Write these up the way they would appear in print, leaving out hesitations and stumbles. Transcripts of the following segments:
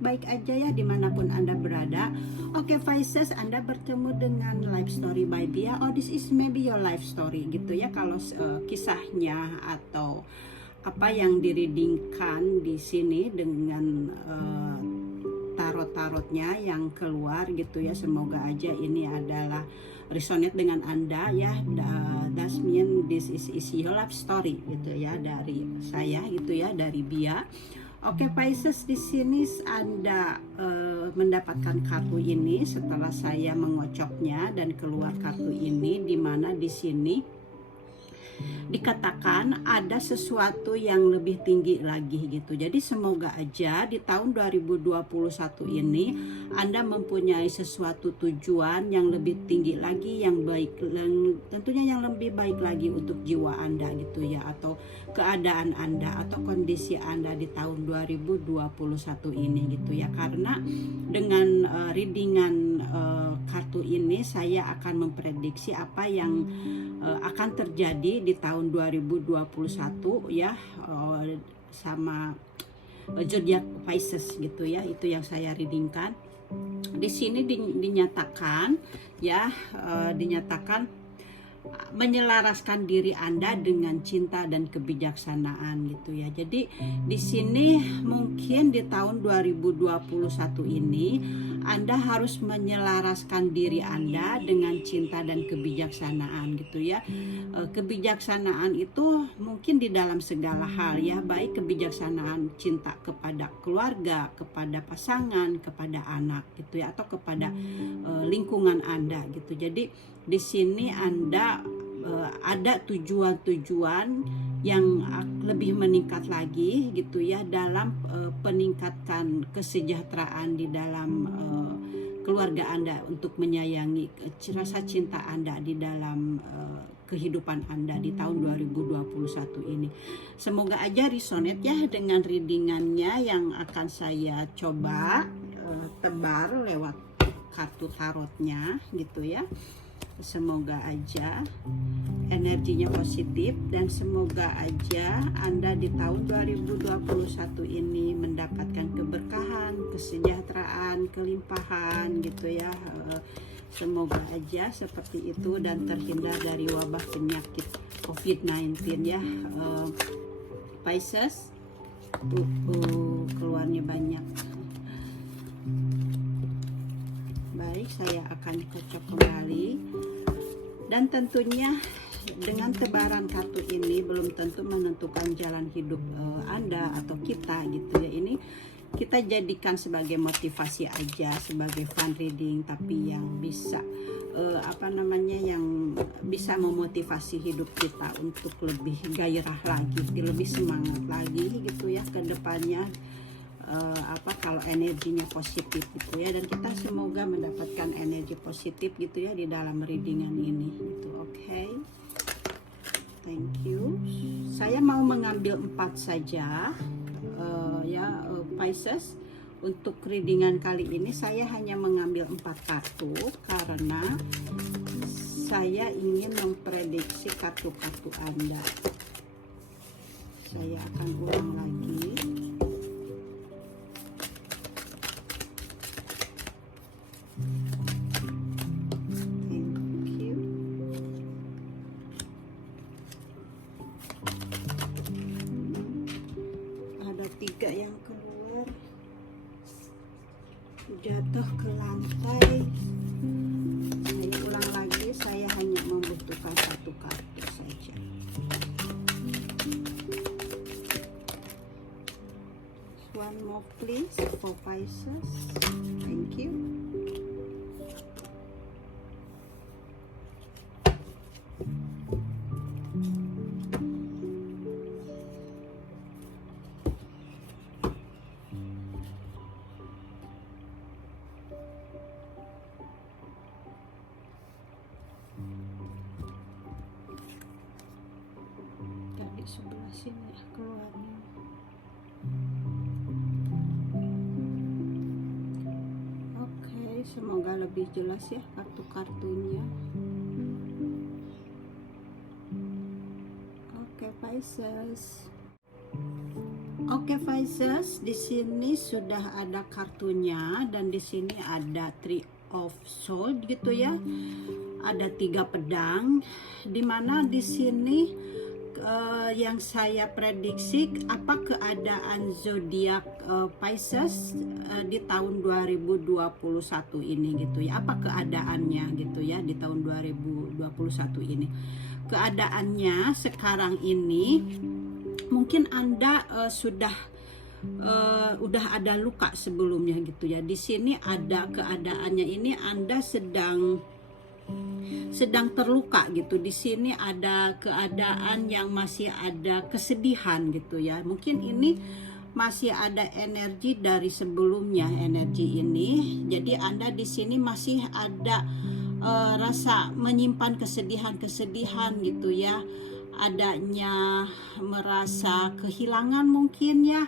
baik-baik aja ya dimanapun Anda berada. Oke, Pisces, Anda bertemu dengan life story by Bia. Oh, this is maybe your life story gitu ya. Kalau kisahnya atau apa yang direadingkan di sini dengan tarot-tarotnya yang keluar gitu ya, semoga aja ini adalah resonate dengan Anda ya. That mean this is your life story gitu ya, dari saya gitu ya, dari Bia. Oke, Pisces, di sini Anda mendapatkan kartu ini setelah saya mengocoknya dan keluar kartu ini, di mana di sini dikatakan ada sesuatu yang lebih tinggi lagi gitu. Jadi semoga aja di tahun 2021 ini Anda mempunyai sesuatu tujuan yang lebih tinggi lagi, yang baik, tentunya yang lebih baik lagi untuk jiwa Anda gitu ya, atau keadaan Anda atau kondisi Anda di tahun 2021 ini gitu ya. Karena dengan readingan kartu ini saya akan memprediksi apa yang akan terjadi di tahun 2021 ya, sama zodiak Pisces gitu ya. Itu yang saya readingkan. Di sini dinyatakan ya, dinyatakan menyelaraskan diri Anda dengan cinta dan kebijaksanaan gitu ya. Jadi di sini mungkin di tahun 2021 ini Anda harus menyelaraskan diri Anda dengan cinta dan kebijaksanaan gitu ya. Kebijaksanaan itu mungkin di dalam segala hal ya, baik kebijaksanaan cinta kepada keluarga, kepada pasangan, kepada anak gitu ya, atau kepada lingkungan Anda gitu. Jadi di sini Anda ada tujuan-tujuan yang lebih meningkat lagi gitu ya, dalam peningkatan kesejahteraan di dalam keluarga Anda, untuk menyayangi rasa cinta Anda di dalam kehidupan Anda di tahun 2021 ini. Semoga aja resonate ya dengan readingannya yang akan saya coba tebar lewat kartu tarotnya gitu ya. Semoga aja energinya positif, dan semoga aja Anda di tahun 2021 ini mendapatkan keberkahan, kesejahteraan, kelimpahan gitu ya. Semoga aja seperti itu dan terhindar dari wabah penyakit COVID-19 ya. Pisces, keluarnya banyak. Baik, saya akan kocok kembali. Dan tentunya dengan tebaran kartu ini belum tentu menentukan jalan hidup Anda atau kita gitu ya. Ini kita jadikan sebagai motivasi aja, sebagai fun reading, tapi yang bisa yang bisa memotivasi hidup kita untuk lebih gairah lagi, lebih semangat lagi gitu ya ke depannya. Kalau energinya positif gitu ya, dan kita semoga mendapatkan energi positif gitu ya di dalam readingan ini gitu. Oke. Thank you. Saya mau mengambil 4 saja Pisces. Untuk readingan kali ini saya hanya mengambil 4 kartu karena saya ingin memprediksi kartu-kartu Anda. Saya akan ulang lagi. Yang keluar jatuh ke lantai. Saya ulang lagi, saya hanya membutuhkan 1 kartu saja. One more please for Pisces. Thank you. Sebelah sini keluarnya. Oke, semoga lebih jelas ya kartu-kartunya. Oke, Pisces. Oke, Oke Pisces, di sini sudah ada kartunya dan di sini ada Three of Swords gitu ya. Ada 3 pedang, dimana di sini yang saya prediksi apa keadaan zodiak Pisces di tahun 2021 ini gitu ya. Apa keadaannya gitu ya di tahun 2021 ini. Keadaannya sekarang ini mungkin Anda udah ada luka sebelumnya gitu ya. Di sini ada keadaannya ini Anda sedang terluka gitu. Di sini ada keadaan yang masih ada kesedihan gitu ya. Mungkin ini masih ada energi dari sebelumnya, energi ini. Jadi Anda di sini masih ada rasa menyimpan kesedihan gitu ya. Adanya merasa kehilangan mungkin ya,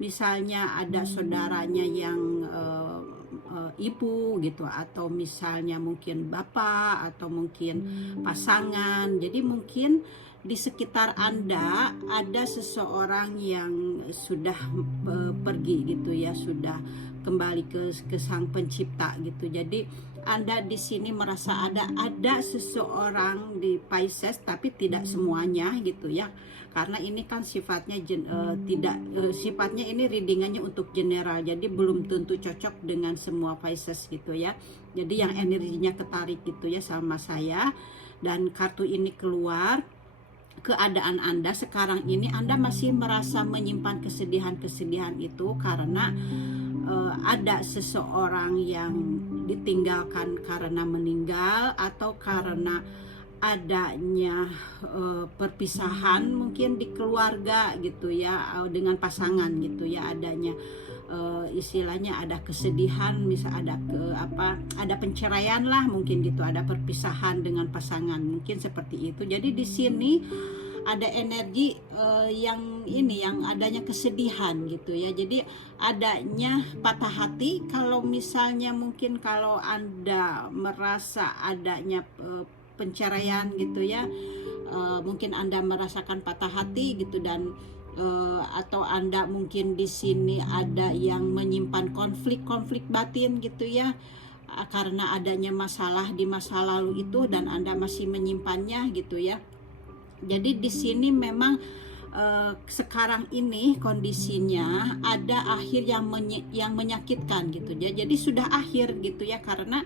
misalnya ada saudaranya yang ibu gitu, atau misalnya mungkin bapak atau mungkin pasangan. Jadi mungkin di sekitar Anda ada seseorang yang sudah pergi gitu ya, sudah kembali ke Sang Pencipta gitu. Jadi Anda di sini merasa ada seseorang di Pisces, tapi tidak semuanya gitu ya. Karena ini kan sifatnya sifatnya ini readingannya untuk general. Jadi belum tentu cocok dengan semua Pisces gitu ya. Jadi yang energinya ketarik gitu ya sama saya, dan kartu ini keluar. Keadaan Anda sekarang ini Anda masih merasa menyimpan kesedihan itu karena ada seseorang yang ditinggalkan karena meninggal, atau karena adanya perpisahan mungkin di keluarga gitu ya, dengan pasangan gitu ya. Adanya istilahnya ada kesedihan, misal ada penceraian lah mungkin gitu, ada perpisahan dengan pasangan mungkin seperti itu. Jadi di sini ada energi yang adanya kesedihan gitu ya. Jadi adanya patah hati. Kalau misalnya mungkin kalau Anda merasa adanya penceraian gitu ya, mungkin Anda merasakan patah hati gitu, dan atau Anda mungkin di sini ada yang menyimpan konflik batin gitu ya, karena adanya masalah di masa lalu itu dan Anda masih menyimpannya gitu ya. Jadi di sini memang sekarang ini kondisinya ada akhir yang menyakitkan gitu ya. Jadi sudah akhir gitu ya, karena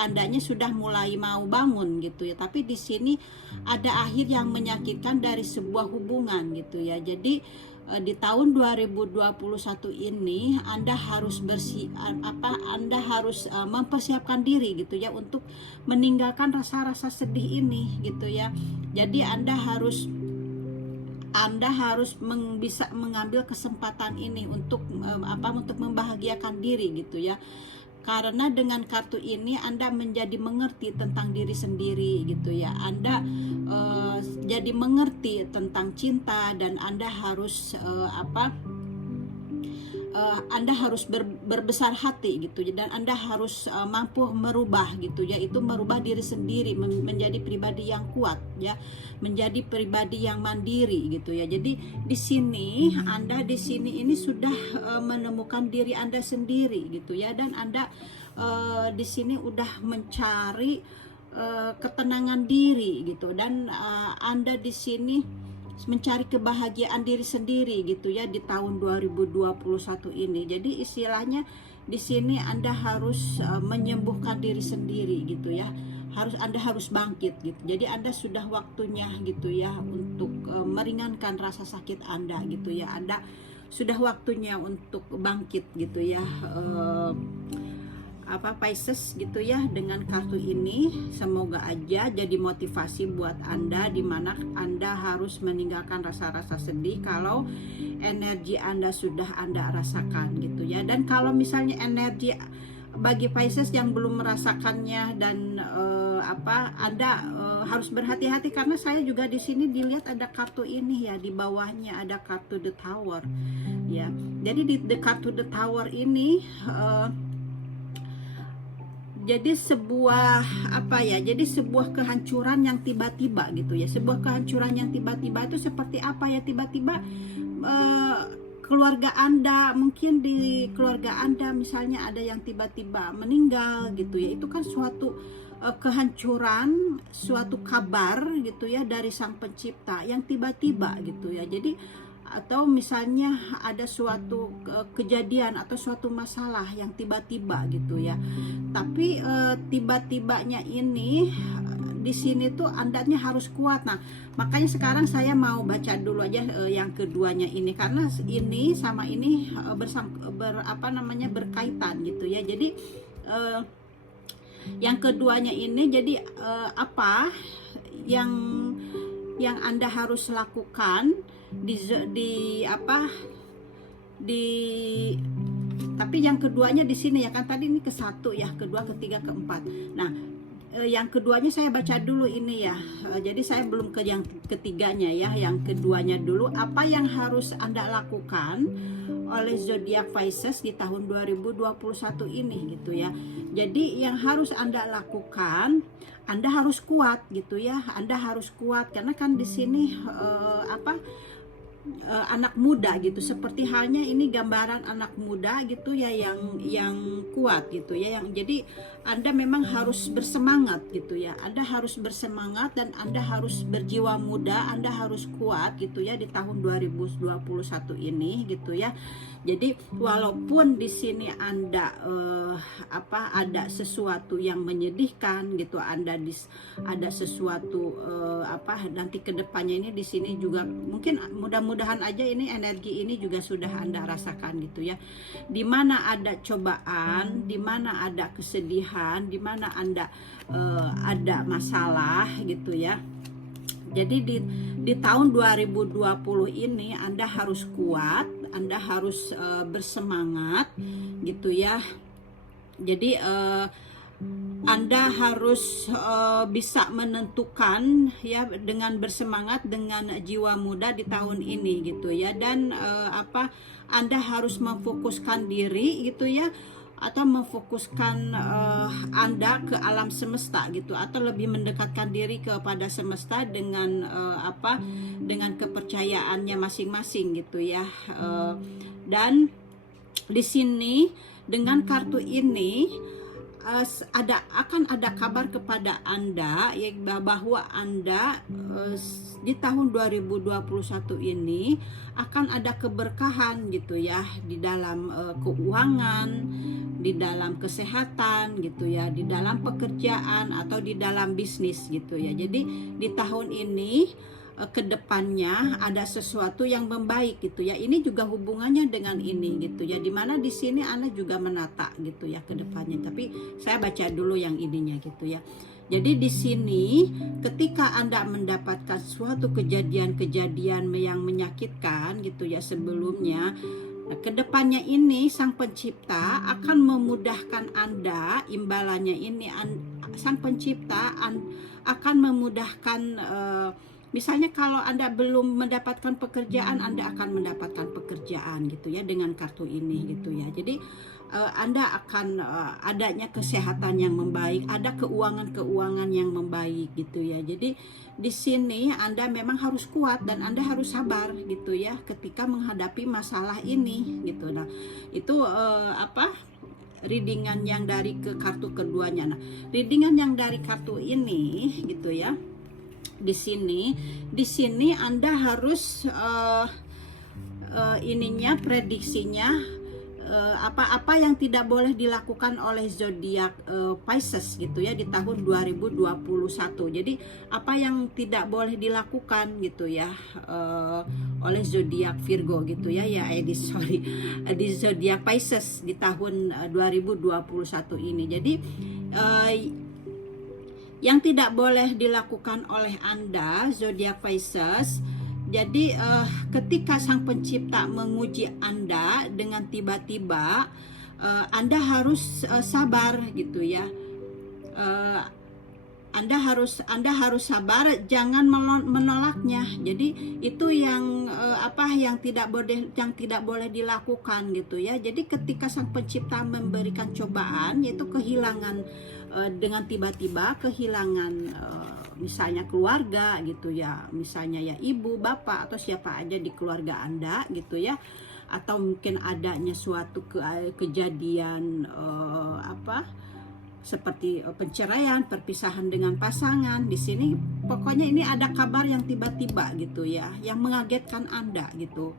Andanya sudah mulai mau bangun gitu ya. Tapi di sini ada akhir yang menyakitkan dari sebuah hubungan gitu ya. Jadi di tahun 2021 ini Anda harus Anda harus mempersiapkan diri gitu ya untuk meninggalkan rasa-rasa sedih ini gitu ya. Jadi Anda harus bisa mengambil kesempatan ini untuk untuk membahagiakan diri gitu ya. Karena dengan kartu ini Anda menjadi mengerti tentang diri sendiri gitu ya. Anda jadi mengerti tentang cinta, dan Anda harus Anda harus berbesar hati gitu, dan Anda harus mampu merubah gitu ya, itu merubah diri sendiri menjadi pribadi yang kuat ya, menjadi pribadi yang mandiri gitu ya. Jadi di sini Anda di sini ini sudah menemukan diri Anda sendiri gitu ya, dan Anda di sini udah mencari ketenangan diri gitu, dan Anda di sini mencari kebahagiaan diri sendiri gitu ya di tahun 2021 ini. Jadi istilahnya di sini Anda harus menyembuhkan diri sendiri gitu ya. Anda harus bangkit gitu. Jadi Anda sudah waktunya gitu ya untuk meringankan rasa sakit Anda gitu ya. Anda sudah waktunya untuk bangkit gitu ya. Pisces gitu ya. Dengan kartu ini semoga aja jadi motivasi buat Anda, di mana Anda harus meninggalkan rasa-rasa sedih kalau energi Anda sudah Anda rasakan gitu ya. Dan kalau misalnya energi bagi Pisces yang belum merasakannya, dan Anda harus berhati-hati, karena saya juga di sini dilihat ada kartu ini ya, di bawahnya ada kartu The Tower ya. Jadi di kartu The Tower ini jadi sebuah jadi sebuah kehancuran yang tiba-tiba gitu ya. Sebuah kehancuran yang tiba-tiba itu seperti apa ya, tiba-tiba keluarga Anda, mungkin di keluarga Anda misalnya ada yang tiba-tiba meninggal gitu ya, itu kan suatu kehancuran, suatu kabar gitu ya dari Sang Pencipta yang tiba-tiba gitu ya. Jadi atau misalnya ada suatu kejadian atau suatu masalah yang tiba-tiba gitu ya. Tapi tiba-tibanya ini di sini tuh andanya harus kuat. Nah, makanya sekarang saya mau baca dulu aja yang keduanya ini, karena ini sama ini berkaitan gitu ya. Jadi yang keduanya ini jadi apa yang Anda harus lakukan tapi yang keduanya di sini ya kan, tadi ini ke satu ya, kedua, ketiga, keempat. Nah, yang keduanya saya baca dulu ini ya. Jadi saya belum ke yang ketiganya ya, yang keduanya dulu. Apa yang harus Anda lakukan oleh zodiak Pisces di tahun 2021 ini gitu ya. Jadi yang harus Anda lakukan, Anda harus kuat gitu ya. Anda harus kuat karena kan di sini anak muda gitu, seperti halnya ini gambaran anak muda gitu ya, yang kuat gitu ya, yang jadi Anda memang harus bersemangat gitu ya. Anda harus bersemangat dan Anda harus berjiwa muda, Anda harus kuat gitu ya di tahun 2021 ini gitu ya. Jadi walaupun di sini Anda ada sesuatu yang menyedihkan gitu, ada sesuatu nanti kedepannya ini di sini juga mungkin mudah-mudahan aja ini energi ini juga sudah Anda rasakan gitu ya. Di mana ada cobaan, di mana ada kesedihan, di mana Anda ada masalah gitu ya. Jadi di tahun 2020 ini Anda harus kuat, Anda harus bersemangat gitu ya. Jadi Anda harus bisa menentukan ya, dengan bersemangat, dengan jiwa muda di tahun ini gitu ya. Dan Anda harus memfokuskan diri gitu ya, atau memfokuskan Anda ke alam semesta gitu, atau lebih mendekatkan diri kepada semesta dengan dengan kepercayaannya masing-masing gitu ya. Dan di sini dengan kartu ini akan ada kabar kepada Anda ya, bahwa Anda di tahun 2021 ini akan ada keberkahan gitu ya, di dalam keuangan, di dalam kesehatan gitu ya, di dalam pekerjaan atau di dalam bisnis gitu ya. Jadi di tahun ini kedepannya ada sesuatu yang membaik gitu ya. Ini juga hubungannya dengan ini gitu ya, dimana di sini Anda juga menata gitu ya kedepannya. Tapi saya baca dulu yang ininya gitu ya. Jadi di sini ketika Anda mendapatkan suatu kejadian-kejadian yang menyakitkan gitu ya sebelumnya, kedepannya ini Sang Pencipta akan memudahkan Anda. Imbalannya ini Sang Pencipta akan memudahkan. Misalnya kalau Anda belum mendapatkan pekerjaan, Anda akan mendapatkan pekerjaan gitu ya dengan kartu ini gitu ya. Jadi Anda akan adanya kesehatan yang membaik, ada keuangan yang membaik gitu ya. Jadi di sini Anda memang harus kuat dan Anda harus sabar gitu ya ketika menghadapi masalah ini gitu. Nah, itu readingan yang dari ke kartu keduanya. Nah, readingan yang dari kartu ini gitu ya. Di sini Anda harus prediksinya apa yang tidak boleh dilakukan oleh zodiak Pisces gitu ya di tahun 2021. Jadi apa yang tidak boleh dilakukan gitu ya oleh zodiak Virgo gitu ya, di zodiak Pisces di tahun 2021 ini. Jadi yang tidak boleh dilakukan oleh Anda zodiak Pisces. Jadi ketika Sang Pencipta menguji Anda dengan tiba-tiba, Anda harus sabar gitu ya. Anda harus sabar, jangan menolaknya. Jadi itu yang yang tidak boleh dilakukan gitu ya. Jadi ketika Sang Pencipta memberikan cobaan, yaitu kehilangan dengan tiba-tiba, kehilangan misalnya keluarga gitu ya, misalnya ya ibu, bapak atau siapa aja di keluarga Anda gitu ya. atau mungkin adanya suatu kejadian seperti perceraian, perpisahan dengan pasangan. Di sini pokoknya ini ada kabar yang tiba-tiba gitu ya, yang mengagetkan Anda gitu.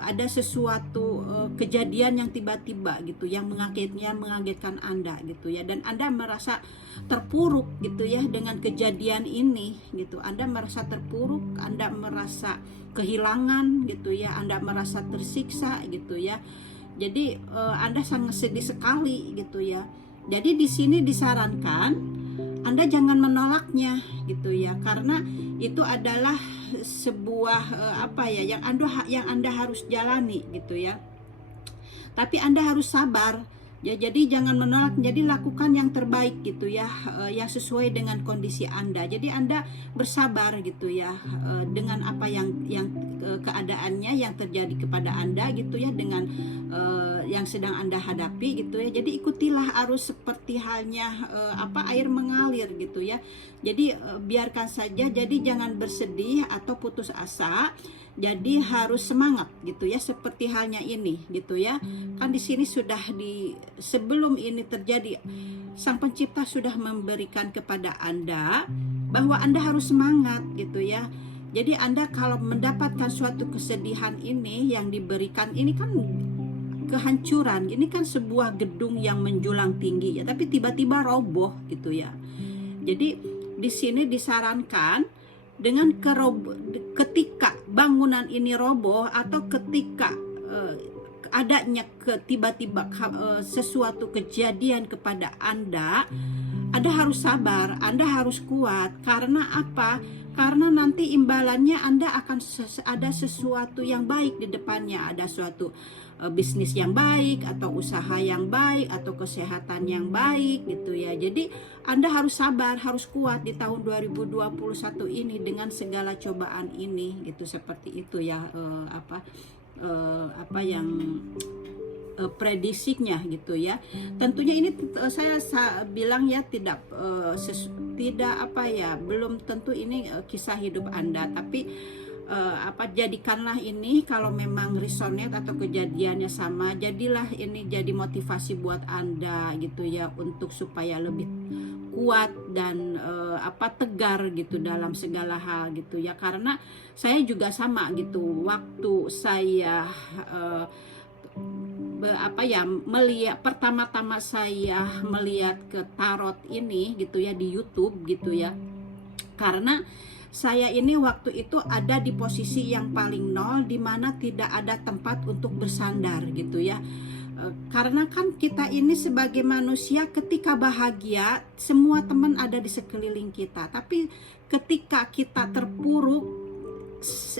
Ada sesuatu kejadian yang tiba-tiba gitu, yang mengagetkan Anda gitu ya, dan Anda merasa terpuruk gitu ya dengan kejadian ini gitu. Anda merasa terpuruk, Anda merasa kehilangan gitu ya, Anda merasa tersiksa gitu ya. Jadi Anda sangat sedih sekali gitu ya. Jadi di sini disarankan Anda jangan menolaknya gitu ya, karena itu adalah sebuah yang Anda harus jalani gitu ya. Tapi Anda harus sabar ya, jadi jangan menolak, jadi lakukan yang terbaik gitu ya, yang sesuai dengan kondisi Anda. Jadi Anda bersabar gitu ya, dengan apa yang keadaannya yang terjadi kepada Anda gitu ya, dengan yang sedang Anda hadapi gitu ya. Jadi ikutilah arus seperti halnya air mengalir gitu ya. Jadi biarkan saja, jadi jangan bersedih atau putus asa. Jadi harus semangat gitu ya, seperti halnya ini gitu ya. Kan di sini sudah sebelum ini terjadi, Sang Pencipta sudah memberikan kepada Anda bahwa Anda harus semangat gitu ya. Jadi Anda kalau mendapatkan suatu kesedihan ini yang diberikan, ini kan kehancuran, ini kan sebuah gedung yang menjulang tinggi ya, tapi tiba-tiba roboh gitu ya. Jadi di sini disarankan dengan ketika bangunan ini roboh atau ketika adanya tiba-tiba sesuatu kejadian kepada Anda harus sabar, Anda harus kuat. Karena apa? Karena nanti imbalannya Anda akan ada sesuatu yang baik di depannya, ada suatu bisnis yang baik atau usaha yang baik atau kesehatan yang baik gitu ya. Jadi Anda harus sabar, harus kuat di tahun 2021 ini dengan segala cobaan ini gitu, seperti itu ya, yang prediksinya gitu ya. Tentunya ini saya bilang ya, belum tentu ini kisah hidup Anda, tapi jadikanlah ini, kalau memang resonate atau kejadiannya sama, jadilah ini jadi motivasi buat Anda gitu ya, untuk supaya lebih kuat dan tegar gitu dalam segala hal gitu ya. Karena saya juga sama gitu, waktu saya pertama-tama saya melihat ke tarot ini gitu ya di YouTube gitu ya, karena saya ini waktu itu ada di posisi yang paling nol, di mana tidak ada tempat untuk bersandar gitu ya. Karena kan kita ini sebagai manusia, ketika bahagia semua teman ada di sekeliling kita, tapi ketika kita terpuruk,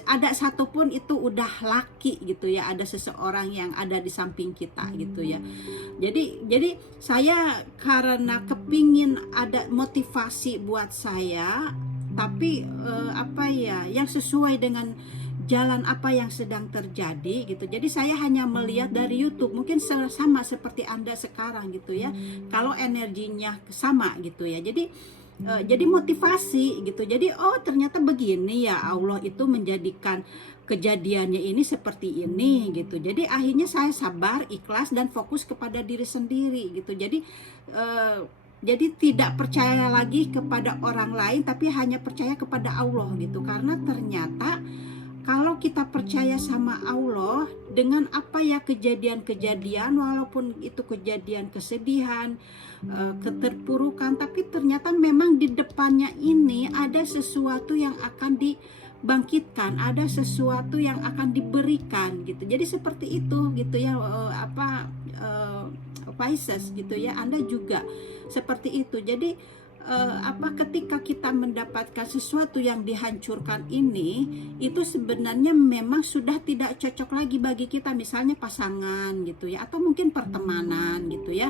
ada satu pun itu udah laki gitu ya, ada seseorang yang ada di samping kita gitu ya. Jadi saya karena kepingin ada motivasi buat saya, tapi yang sesuai dengan jalan apa yang sedang terjadi gitu. Jadi saya hanya melihat dari YouTube, mungkin sama seperti Anda sekarang gitu ya, kalau energinya sama gitu ya. Jadi motivasi gitu. Jadi ternyata begini ya, Allah itu menjadikan kejadiannya ini seperti ini gitu. Jadi akhirnya saya sabar, ikhlas, dan fokus kepada diri sendiri gitu. Jadi tidak percaya lagi kepada orang lain, tapi hanya percaya kepada Allah gitu. Karena ternyata kalau kita percaya sama Allah, dengan kejadian-kejadian, walaupun itu kejadian kesedihan, keterpurukan, tapi ternyata memang di depannya ini ada sesuatu yang akan dibangkitkan, ada sesuatu yang akan diberikan gitu. Jadi seperti itu gitu ya, Pisces gitu ya. Anda juga seperti itu. Jadi ketika kita mendapatkan sesuatu yang dihancurkan ini, itu sebenarnya memang sudah tidak cocok lagi bagi kita, misalnya pasangan gitu ya, atau mungkin pertemanan gitu ya.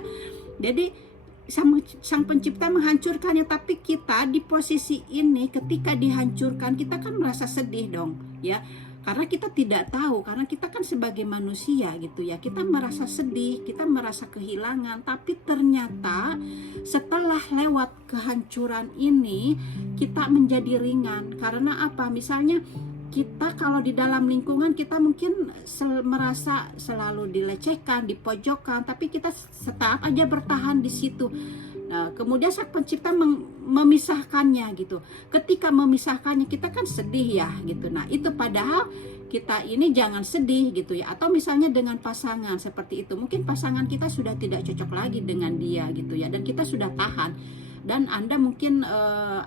Jadi Sang Pencipta menghancurkannya, tapi kita di posisi ini ketika dihancurkan, kita kan merasa sedih dong ya. Karena kita tidak tahu, karena kita kan sebagai manusia gitu ya, kita merasa sedih, kita merasa kehilangan. Tapi ternyata setelah lewat kehancuran ini, kita menjadi ringan. Karena apa? Misalnya kita kalau di dalam lingkungan kita mungkin merasa selalu dilecehkan, dipojokkan, tapi kita tetap aja bertahan di situ. Nah, kemudian Sang Pencipta memisahkannya gitu. Ketika memisahkannya kita kan sedih ya gitu. Nah, itu padahal kita ini jangan sedih gitu ya. Atau misalnya dengan pasangan seperti itu. Mungkin pasangan kita sudah tidak cocok lagi dengan dia gitu ya. Dan kita sudah tahan. Dan Anda mungkin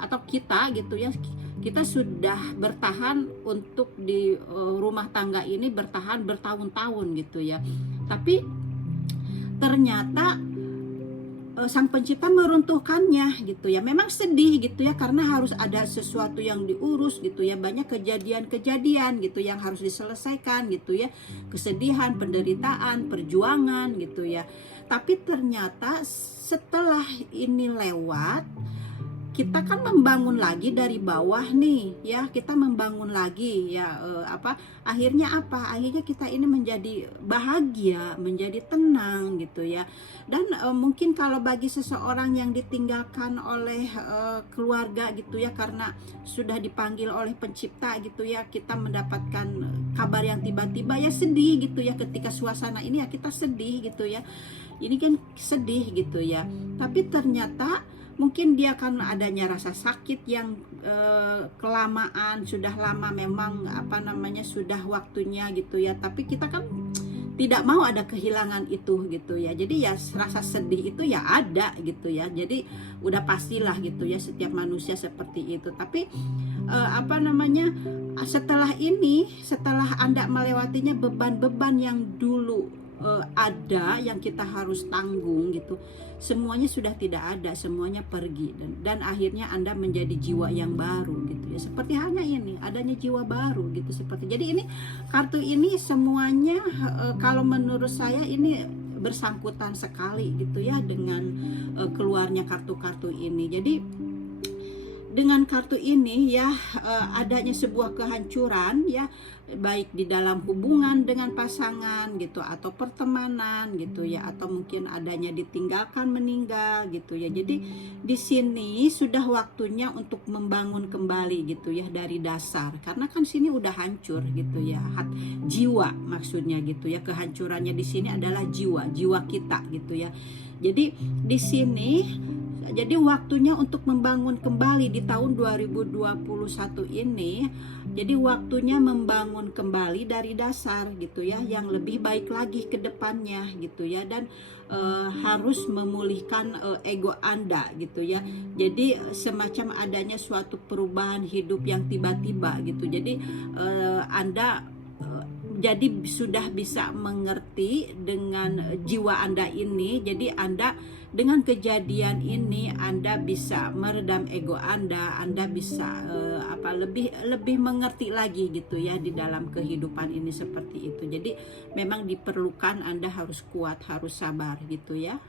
atau kita gitu ya, kita sudah bertahan untuk di rumah tangga ini bertahan bertahun-tahun gitu ya. Tapi ternyata Sang Pencipta meruntuhkannya gitu ya. Memang sedih gitu ya, karena harus ada sesuatu yang diurus gitu ya. Banyak kejadian-kejadian gitu yang harus diselesaikan gitu ya. Kesedihan, penderitaan, perjuangan gitu ya. Tapi ternyata setelah ini lewat, kita kan membangun lagi dari bawah nih ya, kita membangun lagi ya, akhirnya kita ini menjadi bahagia, menjadi tenang gitu ya. Dan mungkin kalau bagi seseorang yang ditinggalkan oleh keluarga gitu ya, karena sudah dipanggil oleh Pencipta gitu ya, kita mendapatkan kabar yang tiba-tiba ya, sedih gitu ya. Ketika suasana ini ya kita sedih gitu ya, ini kan sedih gitu ya. Tapi ternyata mungkin dia kan adanya rasa sakit yang kelamaan, sudah lama memang sudah waktunya gitu ya. Tapi kita kan tidak mau ada kehilangan itu gitu ya. Jadi ya rasa sedih itu ya ada gitu ya. Jadi udah pastilah gitu ya, setiap manusia seperti itu. Tapi setelah ini, setelah Anda melewatinya, beban-beban yang dulu ada yang kita harus tanggung gitu, semuanya sudah tidak ada, semuanya pergi, dan akhirnya Anda menjadi jiwa yang baru gitu ya. Seperti halnya ini adanya jiwa baru gitu. Seperti jadi ini kartu ini semuanya kalau menurut saya ini bersangkutan sekali gitu ya dengan keluarnya kartu-kartu ini. Jadi dengan kartu ini ya adanya sebuah kehancuran ya, baik di dalam hubungan dengan pasangan gitu, atau pertemanan gitu ya, atau mungkin adanya ditinggalkan, meninggal gitu ya. Jadi di sini sudah waktunya untuk membangun kembali gitu ya dari dasar, karena kan sini udah hancur gitu ya, jiwa maksudnya gitu ya. Kehancurannya di sini adalah jiwa kita gitu ya. Jadi di sini jadi waktunya untuk membangun kembali di tahun 2021 ini. Jadi waktunya membangun kembali dari dasar gitu ya, yang lebih baik lagi ke depannya gitu ya. Dan harus memulihkan ego Anda gitu ya. Jadi semacam adanya suatu perubahan hidup yang tiba-tiba gitu. Jadi Anda jadi sudah bisa mengerti dengan jiwa Anda ini. Jadi Anda dengan kejadian ini Anda bisa meredam ego Anda bisa lebih mengerti lagi gitu ya di dalam kehidupan ini seperti itu. Jadi memang diperlukan Anda harus kuat, harus sabar gitu ya,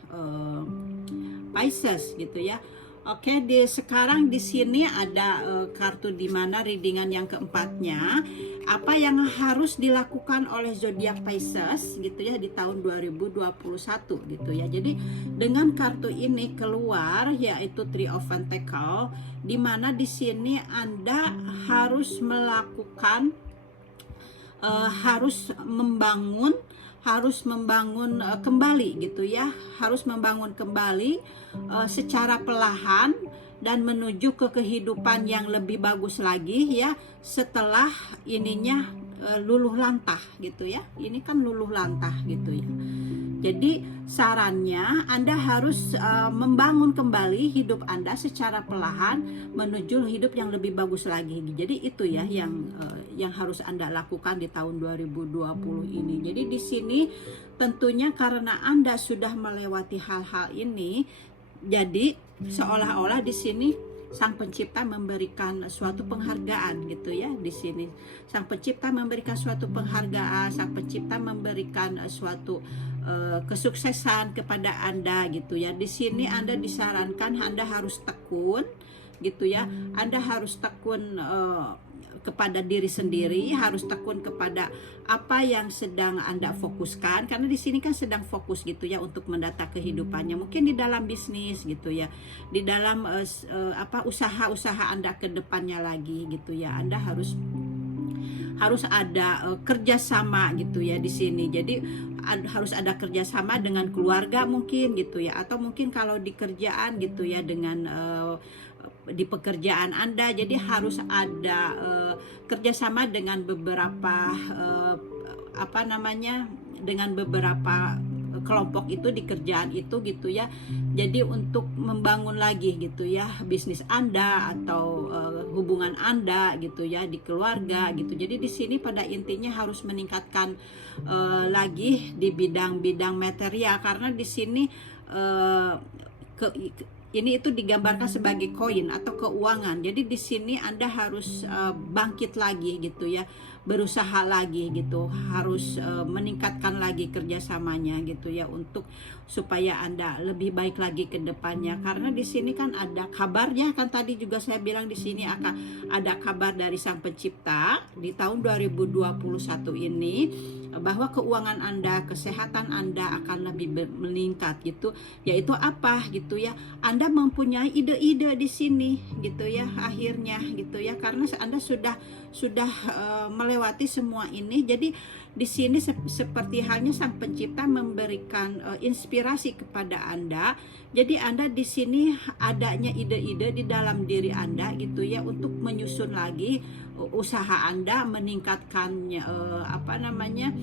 Pisces gitu ya. Oke, sekarang di sini ada kartu di mana readingan yang keempatnya, apa yang harus dilakukan oleh zodiak Pisces gitu ya di tahun 2021 gitu ya. Jadi dengan kartu ini keluar yaitu Three of Pentacles, di mana di sini Anda harus melakukan harus membangun kembali gitu ya, harus membangun kembali secara perlahan dan menuju ke kehidupan yang lebih bagus lagi ya, setelah ininya luluh lantah gitu ya. Ini kan luluh lantah gitu ya. Jadi sarannya Anda harus membangun kembali hidup Anda secara perlahan menuju hidup yang lebih bagus lagi. Jadi itu ya yang harus Anda lakukan di tahun 2020 ini. Jadi di sini tentunya karena Anda sudah melewati hal-hal ini, jadi seolah-olah di sini Sang Pencipta memberikan suatu penghargaan gitu ya. Di sini Sang Pencipta memberikan suatu penghargaan, Sang Pencipta memberikan suatu kesuksesan kepada Anda gitu ya. Di sini Anda disarankan Anda harus tekun gitu ya. Anda harus tekun kepada diri sendiri, harus tekun kepada apa yang sedang Anda fokuskan, karena di sini kan sedang fokus gitu ya untuk mendata kehidupannya, mungkin di dalam bisnis gitu ya, di dalam usaha-usaha Anda ke depannya lagi gitu ya. Anda harus harus ada kerjasama gitu ya di sini. Jadi harus ada kerjasama dengan keluarga mungkin gitu ya, atau mungkin kalau di kerjaan gitu ya, dengan di pekerjaan Anda, jadi harus ada kerjasama dengan beberapa apa namanya, dengan beberapa kelompok itu di kerjaan itu gitu ya. Jadi untuk membangun lagi gitu ya bisnis Anda atau hubungan Anda gitu ya di keluarga gitu. Jadi di sini pada intinya harus meningkatkan lagi di bidang-bidang material, karena di sini ini itu digambarkan sebagai koin atau keuangan. Jadi di sini Anda harus bangkit lagi gitu ya, berusaha lagi gitu, harus meningkatkan lagi kerjasamanya gitu ya, untuk supaya Anda lebih baik lagi ke depannya. Karena di sini kan ada kabarnya, kan tadi juga saya bilang di sini akan ada kabar dari Sang Pencipta di tahun 2021 ini, bahwa keuangan Anda, kesehatan Anda akan lebih meningkat gitu. Yaitu apa gitu ya? Anda mempunyai ide-ide di sini gitu ya, akhirnya gitu ya, karena Anda sudah melewati semua ini. Jadi di sini seperti halnya Sang Pencipta memberikan inspirasi kepada Anda. Jadi Anda di sini adanya ide-ide di dalam diri Anda gitu ya, untuk menyusun lagi usaha Anda, meningkatkannya apa namanya,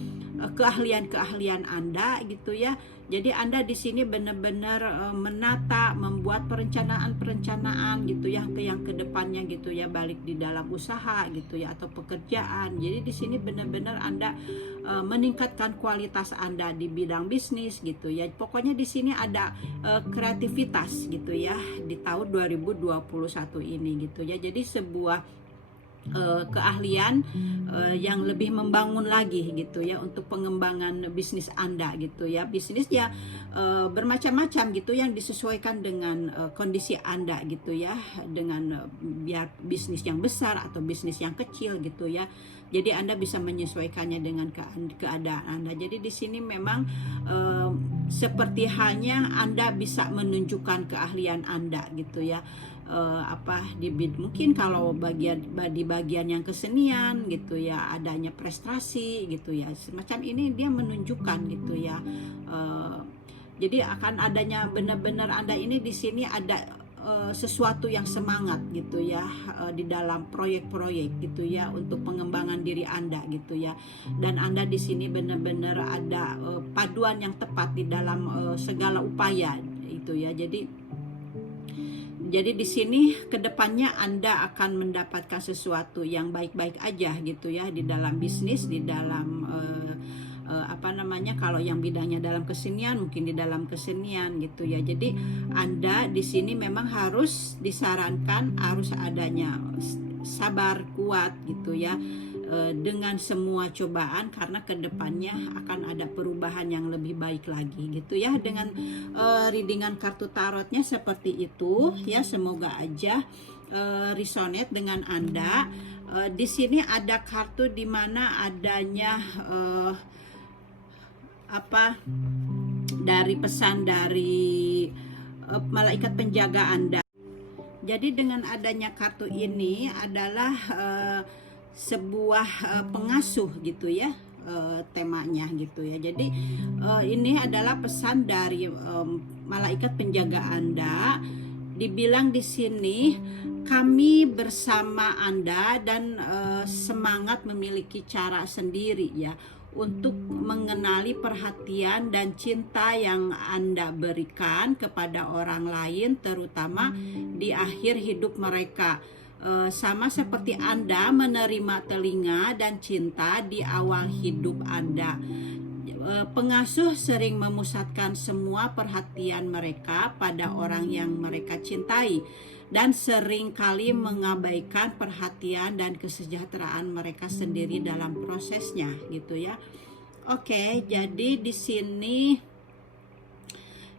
keahlian-keahlian Anda gitu ya. Jadi Anda di sini benar-benar menata, membuat perencanaan-perencanaan gitu ya, yang ke depannya gitu ya, balik di dalam usaha gitu ya, atau pekerjaan. Jadi di sini benar-benar Anda meningkatkan kualitas Anda di bidang bisnis gitu ya. Pokoknya di sini ada kreativitas gitu ya di tahun 2021 ini gitu ya. Jadi sebuah keahlian yang lebih membangun lagi gitu ya, untuk pengembangan bisnis Anda gitu ya. Bisnis ya bermacam-macam gitu, yang disesuaikan dengan kondisi Anda gitu ya, dengan biar bisnis yang besar atau bisnis yang kecil gitu ya. Jadi Anda bisa menyesuaikannya dengan keadaan Anda. Jadi di sini memang seperti halnya Anda bisa menunjukkan keahlian Anda gitu ya. Mungkin kalau di bagian yang kesenian gitu ya, adanya prestasi gitu ya, semacam ini dia menunjukkan gitu ya. Jadi akan adanya benar-benar Anda ini di sini ada sesuatu yang semangat gitu ya, di dalam proyek-proyek gitu ya, untuk pengembangan diri Anda gitu ya. Dan Anda di sini benar-benar ada paduan yang tepat di dalam segala upaya itu ya. Jadi di sini kedepannya Anda akan mendapatkan sesuatu yang baik-baik aja gitu ya, di dalam bisnis, di dalam kalau yang bidangnya dalam kesenian, mungkin di dalam kesenian gitu ya. Jadi Anda di sini memang harus disarankan harus adanya sabar, kuat gitu ya, dengan semua cobaan, karena kedepannya akan ada perubahan yang lebih baik lagi gitu ya. Dengan readingan kartu tarotnya seperti itu ya, semoga aja resonate dengan Anda. Di sini ada kartu di mana adanya dari pesan dari malaikat penjaga Anda. Jadi dengan adanya kartu ini adalah sebuah pengasuh gitu ya, temanya gitu ya. Jadi ini adalah pesan dari malaikat penjaga Anda. Dibilang di sini, kami bersama Anda dan semangat memiliki cara sendiri ya, untuk mengenali perhatian dan cinta yang Anda berikan kepada orang lain, terutama di akhir hidup mereka. Sama seperti Anda menerima telinga dan cinta di awal hidup Anda. Pengasuh sering memusatkan semua perhatian mereka pada orang yang mereka cintai, dan sering kali mengabaikan perhatian dan kesejahteraan mereka sendiri dalam prosesnya gitu ya. Oke, jadi di sini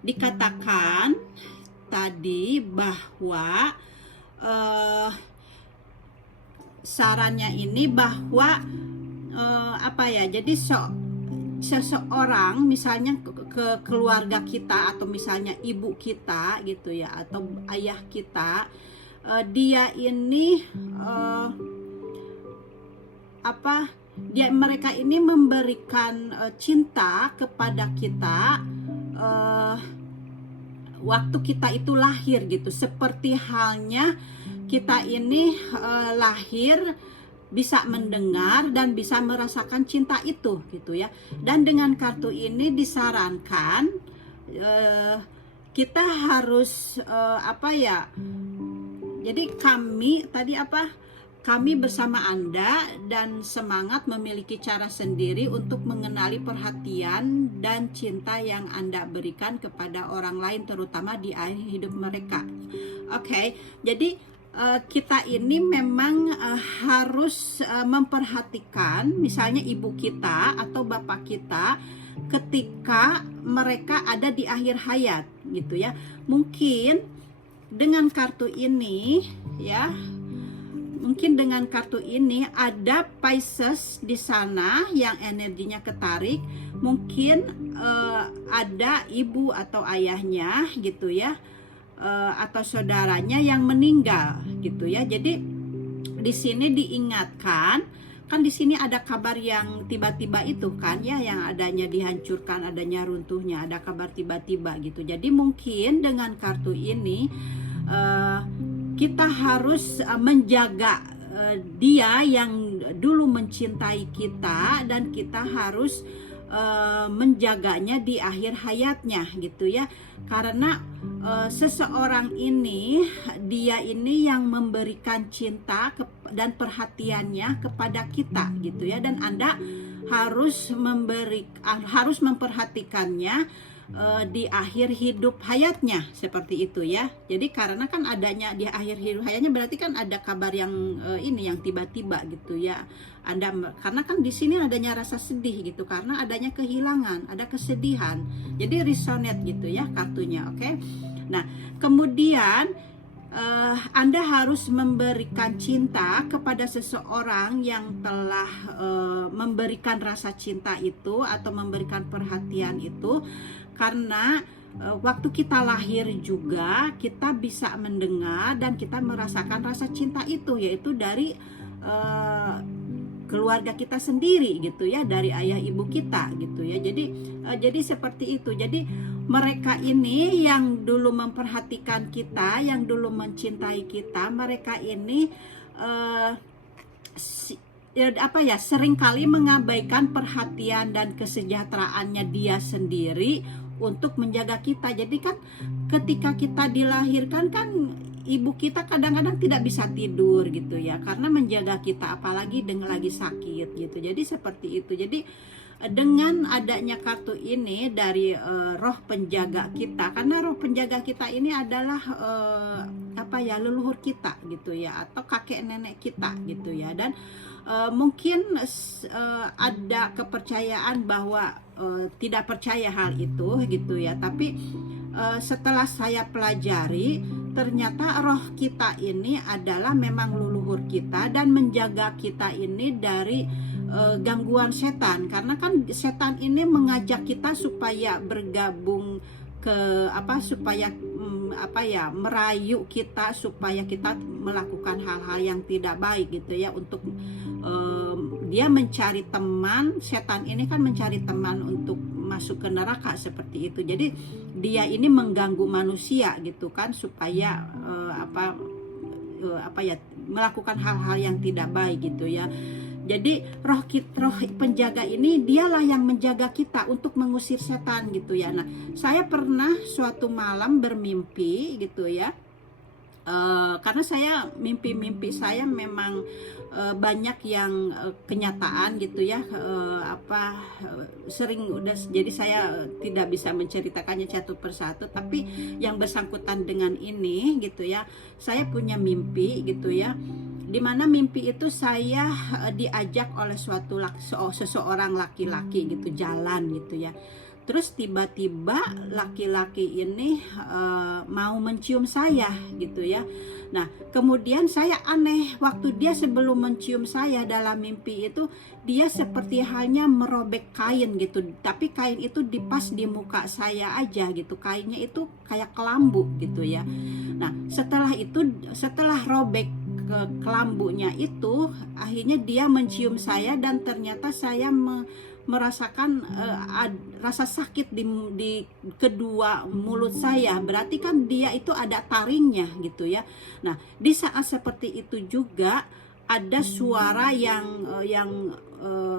dikatakan tadi bahwa sarannya ini bahwa jadi seseorang misalnya ke keluarga kita, atau misalnya ibu kita gitu ya, atau ayah kita, dia ini mereka ini memberikan cinta kepada kita waktu kita itu lahir gitu, seperti halnya kita ini lahir bisa mendengar dan bisa merasakan cinta itu gitu ya. Dan dengan kartu ini disarankan kita harus jadi kami bersama Anda dan semangat memiliki cara sendiri untuk mengenali perhatian dan cinta yang Anda berikan kepada orang lain, terutama di akhir hidup mereka. Oke, jadi kita ini memang harus memperhatikan misalnya ibu kita atau bapak kita ketika mereka ada di akhir hayat gitu ya. Mungkin dengan kartu ini ya, mungkin dengan kartu ini ada Pisces di sana yang energinya ketarik. Mungkin ada ibu atau ayahnya gitu ya, atau saudaranya yang meninggal gitu ya. Jadi di sini diingatkan, kan di sini ada kabar yang tiba-tiba itu kan ya, yang adanya dihancurkan, adanya runtuhnya, ada kabar tiba-tiba gitu. Jadi mungkin dengan kartu ini kita harus menjaga dia yang dulu mencintai kita, dan kita harus menjaganya di akhir hayatnya gitu ya. Karena seseorang ini, dia ini yang memberikan cinta dan perhatiannya kepada kita gitu ya, dan Anda harus memperhatikannya di akhir hidup hayatnya, seperti itu ya. Jadi karena kan adanya di akhir hidup hayatnya berarti kan ada kabar yang yang tiba-tiba gitu ya. Karena kan di sini adanya rasa sedih gitu, karena adanya kehilangan, ada kesedihan. Jadi resonate gitu ya kartunya, oke? Nah, kemudian Anda harus memberikan cinta kepada seseorang yang telah memberikan rasa cinta itu atau memberikan perhatian itu, karena waktu kita lahir juga kita bisa mendengar dan kita merasakan rasa cinta itu, yaitu dari keluarga kita sendiri gitu ya, dari ayah ibu kita gitu ya. Jadi seperti itu. Jadi mereka ini yang dulu memperhatikan kita, yang dulu mencintai kita, mereka ini seringkali mengabaikan perhatian dan kesejahteraannya dia sendiri untuk menjaga kita. Jadi kan ketika kita dilahirkan kan ibu kita kadang-kadang tidak bisa tidur gitu ya, karena menjaga kita, apalagi dengan lagi sakit gitu. Jadi seperti itu. Jadi dengan adanya kartu ini dari roh penjaga kita, karena roh penjaga kita ini adalah leluhur kita gitu ya, atau kakek nenek kita gitu ya. Dan mungkin ada kepercayaan bahwa tidak percaya hal itu gitu ya, tapi setelah saya pelajari, ternyata roh kita ini adalah memang leluhur kita dan menjaga kita ini dari gangguan setan. Karena kan setan ini mengajak kita supaya bergabung ke merayu kita supaya kita melakukan hal-hal yang tidak baik gitu ya, untuk dia mencari teman. Setan ini kan mencari teman untuk masuk ke neraka, seperti itu. Jadi dia ini mengganggu manusia gitu kan, supaya melakukan hal-hal yang tidak baik gitu ya. Jadi roh penjaga ini dialah yang menjaga kita untuk mengusir setan gitu ya. Nah, saya pernah suatu malam bermimpi gitu ya. Karena saya mimpi saya memang banyak yang kenyataan gitu ya, sering udah, jadi saya tidak bisa menceritakannya satu persatu, tapi yang bersangkutan dengan ini gitu ya, saya punya mimpi gitu ya, dimana mimpi itu saya diajak oleh seseorang laki-laki gitu jalan gitu ya. Terus tiba-tiba laki-laki ini mau mencium saya gitu ya. Nah, kemudian saya aneh, waktu dia sebelum mencium saya dalam mimpi itu, dia seperti halnya merobek kain gitu. Tapi kain itu dipas di muka saya aja gitu. Kainnya itu kayak kelambu gitu ya. Nah, setelah robek kelambunya itu, akhirnya dia mencium saya dan ternyata saya merasakan rasa sakit di kedua mulut saya. Berarti kan dia itu ada taringnya gitu ya. Nah, di saat seperti itu juga ada suara yang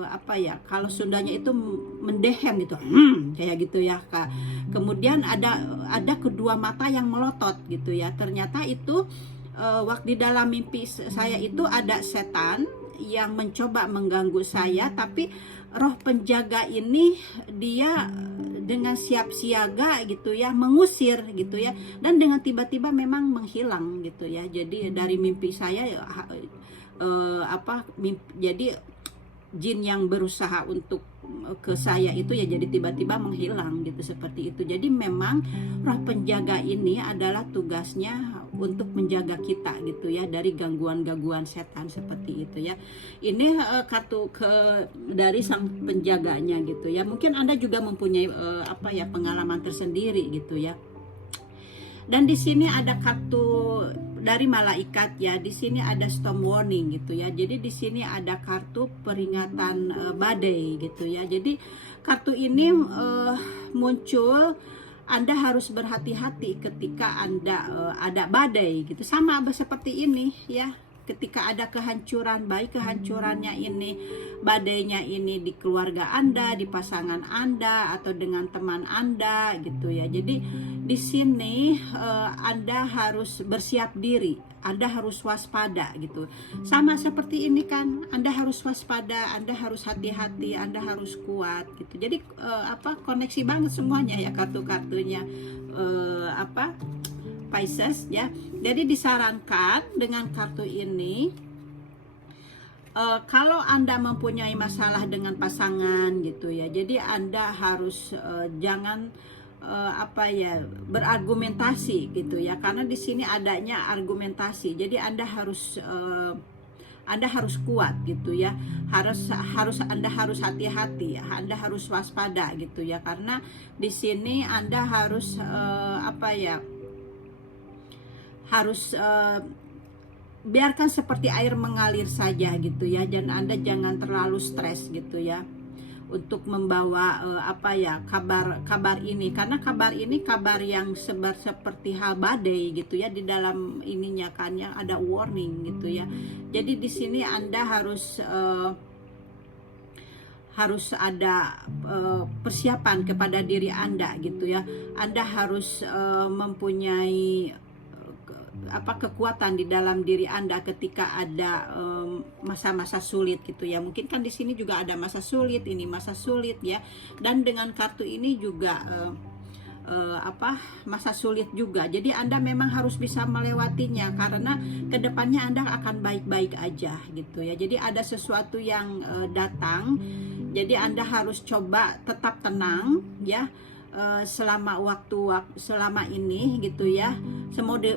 apa ya, kalau Sundanya itu mendehem gitu, kayak gitu ya Kak. Kemudian ada kedua mata yang melotot gitu ya. Ternyata itu waktu di dalam mimpi saya itu ada setan yang mencoba mengganggu saya, tapi roh penjaga ini dia dengan siap siaga gitu ya, mengusir gitu ya, dan dengan tiba-tiba memang menghilang gitu ya. Jadi dari mimpi saya jadi jin yang berusaha untuk ke saya itu ya jadi tiba-tiba menghilang gitu, seperti itu. Jadi memang roh penjaga ini adalah tugasnya untuk menjaga kita gitu ya dari gangguan-gangguan setan seperti itu ya. Ini kartu dari sang penjaganya gitu ya. Mungkin Anda juga mempunyai pengalaman tersendiri gitu ya. Dan di sini ada kartu dari malaikat ya. Di sini ada storm warning gitu ya. Jadi di sini ada kartu peringatan badai gitu ya. Jadi kartu ini muncul, Anda harus berhati-hati ketika Anda ada badai gitu. Sama seperti ini ya. Ketika ada kehancuran, baik kehancurannya ini, badainya ini di keluarga Anda, di pasangan Anda, atau dengan teman Anda gitu ya. Jadi di sini Anda harus bersiap diri, Anda harus waspada gitu. Sama seperti ini kan, Anda harus waspada, Anda harus hati-hati, Anda harus kuat gitu. Jadi koneksi banget semuanya ya kartu-kartunya Pisces ya. Jadi disarankan dengan kartu ini, kalau Anda mempunyai masalah dengan pasangan gitu ya, jadi Anda harus jangan berargumentasi gitu ya, karena di sini adanya argumentasi. Jadi Anda harus kuat gitu ya, Anda harus hati-hati, Anda harus waspada gitu ya, karena di sini Anda harus biarkan seperti air mengalir saja gitu ya, dan Anda jangan terlalu stres gitu ya untuk membawa kabar ini, karena kabar ini kabar yang seperti hal badai gitu ya. Di dalam ininya kan ya ada warning gitu ya. Jadi di sini Anda harus ada persiapan kepada diri Anda gitu ya. Anda harus mempunyai kekuatan di dalam diri Anda ketika ada masa-masa sulit gitu ya. Mungkin kan di sini juga ada masa sulit, ini masa sulit ya. Dan dengan kartu ini juga masa sulit juga. Jadi Anda memang harus bisa melewatinya, karena kedepannya Anda akan baik-baik aja gitu ya. Jadi ada sesuatu yang datang. Jadi Anda harus coba tetap tenang ya. Selama ini gitu ya.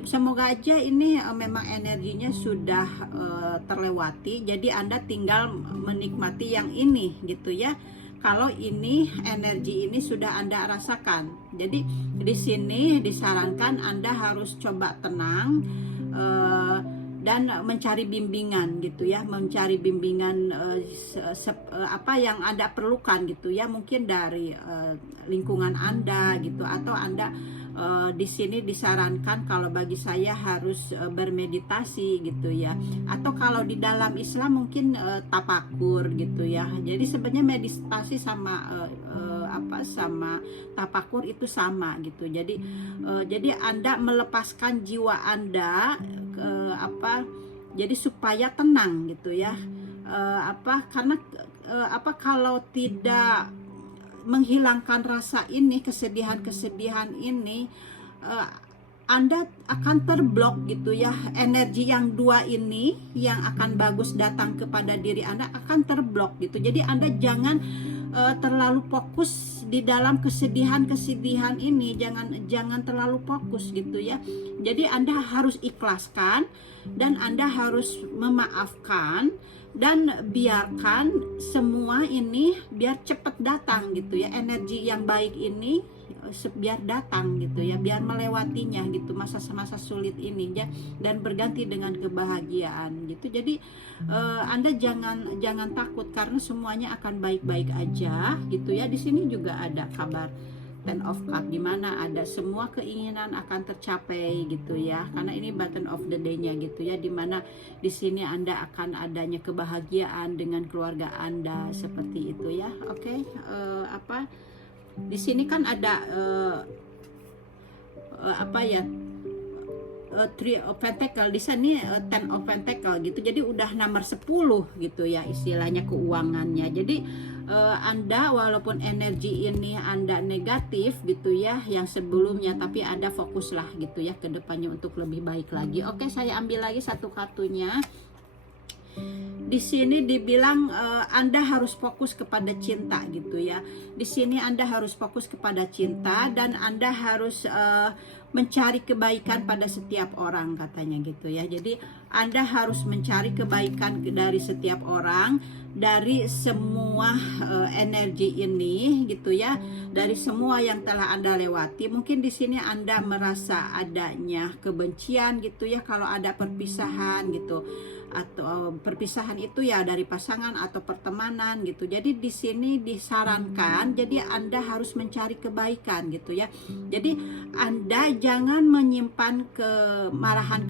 Semoga aja ini memang energinya sudah terlewati. Jadi Anda tinggal menikmati yang ini gitu ya. Kalau ini energi ini sudah Anda rasakan. Jadi di sini disarankan Anda harus coba tenang dan mencari bimbingan gitu ya, mencari bimbingan apa yang Anda perlukan gitu ya, mungkin dari lingkungan Anda gitu, atau Anda di sini disarankan kalau bagi saya harus bermeditasi gitu ya, atau kalau di dalam Islam mungkin tapakur gitu ya. Jadi sebenarnya meditasi sama sama tapakur itu sama gitu. Jadi Anda melepaskan jiwa Anda jadi supaya tenang gitu ya. Karena kalau tidak menghilangkan rasa ini, kesedihan ini, Anda akan terblok gitu ya. Energi yang dua ini yang akan bagus datang kepada diri Anda akan terblok gitu. Jadi Anda jangan terlalu fokus di dalam kesedihan ini, jangan terlalu fokus gitu ya. Jadi Anda harus ikhlaskan dan Anda harus memaafkan dan biarkan semua ini biar cepat datang gitu ya, energi yang baik ini biar datang gitu ya, biar melewatinya gitu masa-masa sulit ini ya, dan berganti dengan kebahagiaan gitu. Jadi Anda jangan takut karena semuanya akan baik-baik aja gitu ya. Di sini juga ada kabar Ten of Cup di mana ada semua keinginan akan tercapai gitu ya, karena ini button of the day-nya gitu ya, di mana di sini Anda akan adanya kebahagiaan dengan keluarga Anda seperti itu ya. Oke, apa di sini kan ada apa ya, Three of Pentacle, di sini Ten of Pentacle gitu. Jadi udah nomor 10 gitu ya istilahnya keuangannya. Jadi Anda walaupun energi ini Anda negatif gitu ya yang sebelumnya, tapi Anda fokuslah gitu ya ke depannya untuk lebih baik lagi. Oke, saya ambil lagi satu kartunya. Di sini dibilang Anda harus fokus kepada cinta gitu ya. Di sini Anda harus fokus kepada cinta dan Anda harus mencari kebaikan pada setiap orang katanya gitu ya. Jadi Anda harus mencari kebaikan dari setiap orang, dari semua energi ini gitu ya, dari semua yang telah Anda lewati. Mungkin di sini Anda merasa adanya kebencian gitu ya, kalau ada perpisahan gitu, atau perpisahan itu ya dari pasangan atau pertemanan gitu. Jadi di sini disarankan jadi Anda harus mencari kebaikan gitu ya. Jadi Anda jangan menyimpan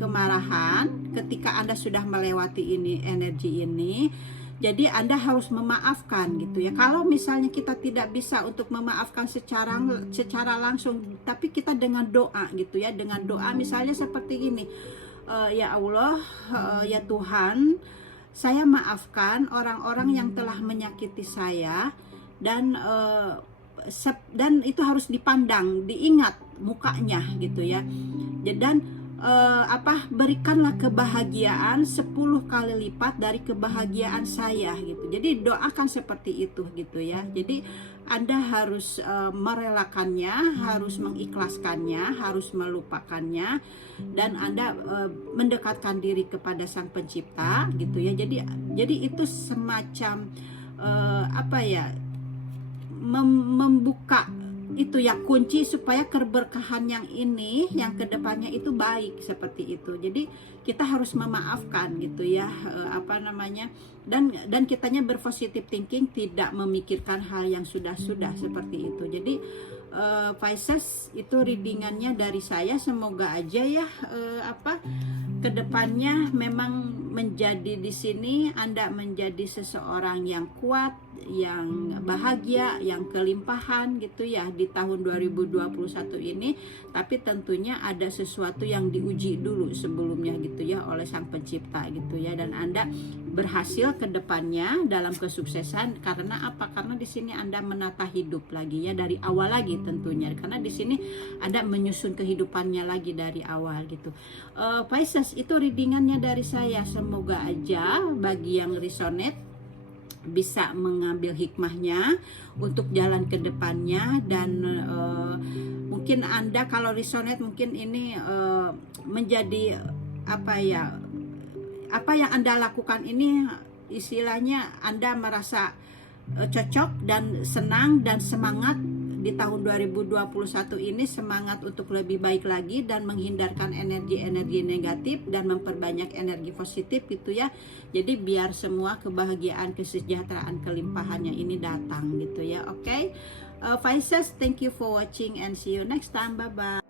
kemarahan ketika Anda sudah melewati ini, energi ini. Jadi Anda harus memaafkan gitu ya. Kalau misalnya kita tidak bisa untuk memaafkan secara langsung, tapi kita dengan doa gitu ya, dengan doa misalnya seperti ini. Ya Allah, ya Tuhan, saya maafkan orang-orang yang telah menyakiti saya, dan itu harus dipandang, diingat mukanya gitu ya. Dan berikanlah kebahagiaan 10 kali lipat dari kebahagiaan saya gitu. Jadi doakan seperti itu gitu ya. Jadi Anda harus merelakannya, harus mengikhlaskannya, harus melupakannya, dan Anda mendekatkan diri kepada Sang Pencipta gitu ya. Jadi itu semacam membuka itu ya, kunci supaya keberkahan yang ini, yang kedepannya itu baik seperti itu. Jadi kita harus memaafkan gitu ya, dan kitanya berpositif thinking, tidak memikirkan hal yang sudah seperti itu. Jadi Pisces, itu readingannya dari saya. Semoga aja ya kedepannya memang menjadi di sini Anda menjadi seseorang yang kuat, yang bahagia, yang kelimpahan gitu ya di tahun 2021 ini. Tapi tentunya ada sesuatu yang diuji dulu sebelumnya gitu ya oleh Sang Pencipta gitu ya, dan Anda berhasil ke depannya dalam kesuksesan. Karena apa? Karena di sini Anda menata hidup lagi ya, dari awal lagi tentunya, karena di sini Anda menyusun kehidupannya lagi dari awal gitu. Pisces, itu readingannya dari saya. Semoga aja bagi yang resonate bisa mengambil hikmahnya untuk jalan ke depannya, dan mungkin Anda kalau resonate, mungkin ini menjadi apa yang Anda lakukan ini istilahnya Anda merasa cocok dan senang dan semangat di tahun 2021 ini, semangat untuk lebih baik lagi dan menghindarkan energi-energi negatif dan memperbanyak energi positif gitu ya. Jadi biar semua kebahagiaan, kesejahteraan, kelimpahannya ini datang gitu ya. Oke, Pisces, thank you for watching and see you next time. Bye bye.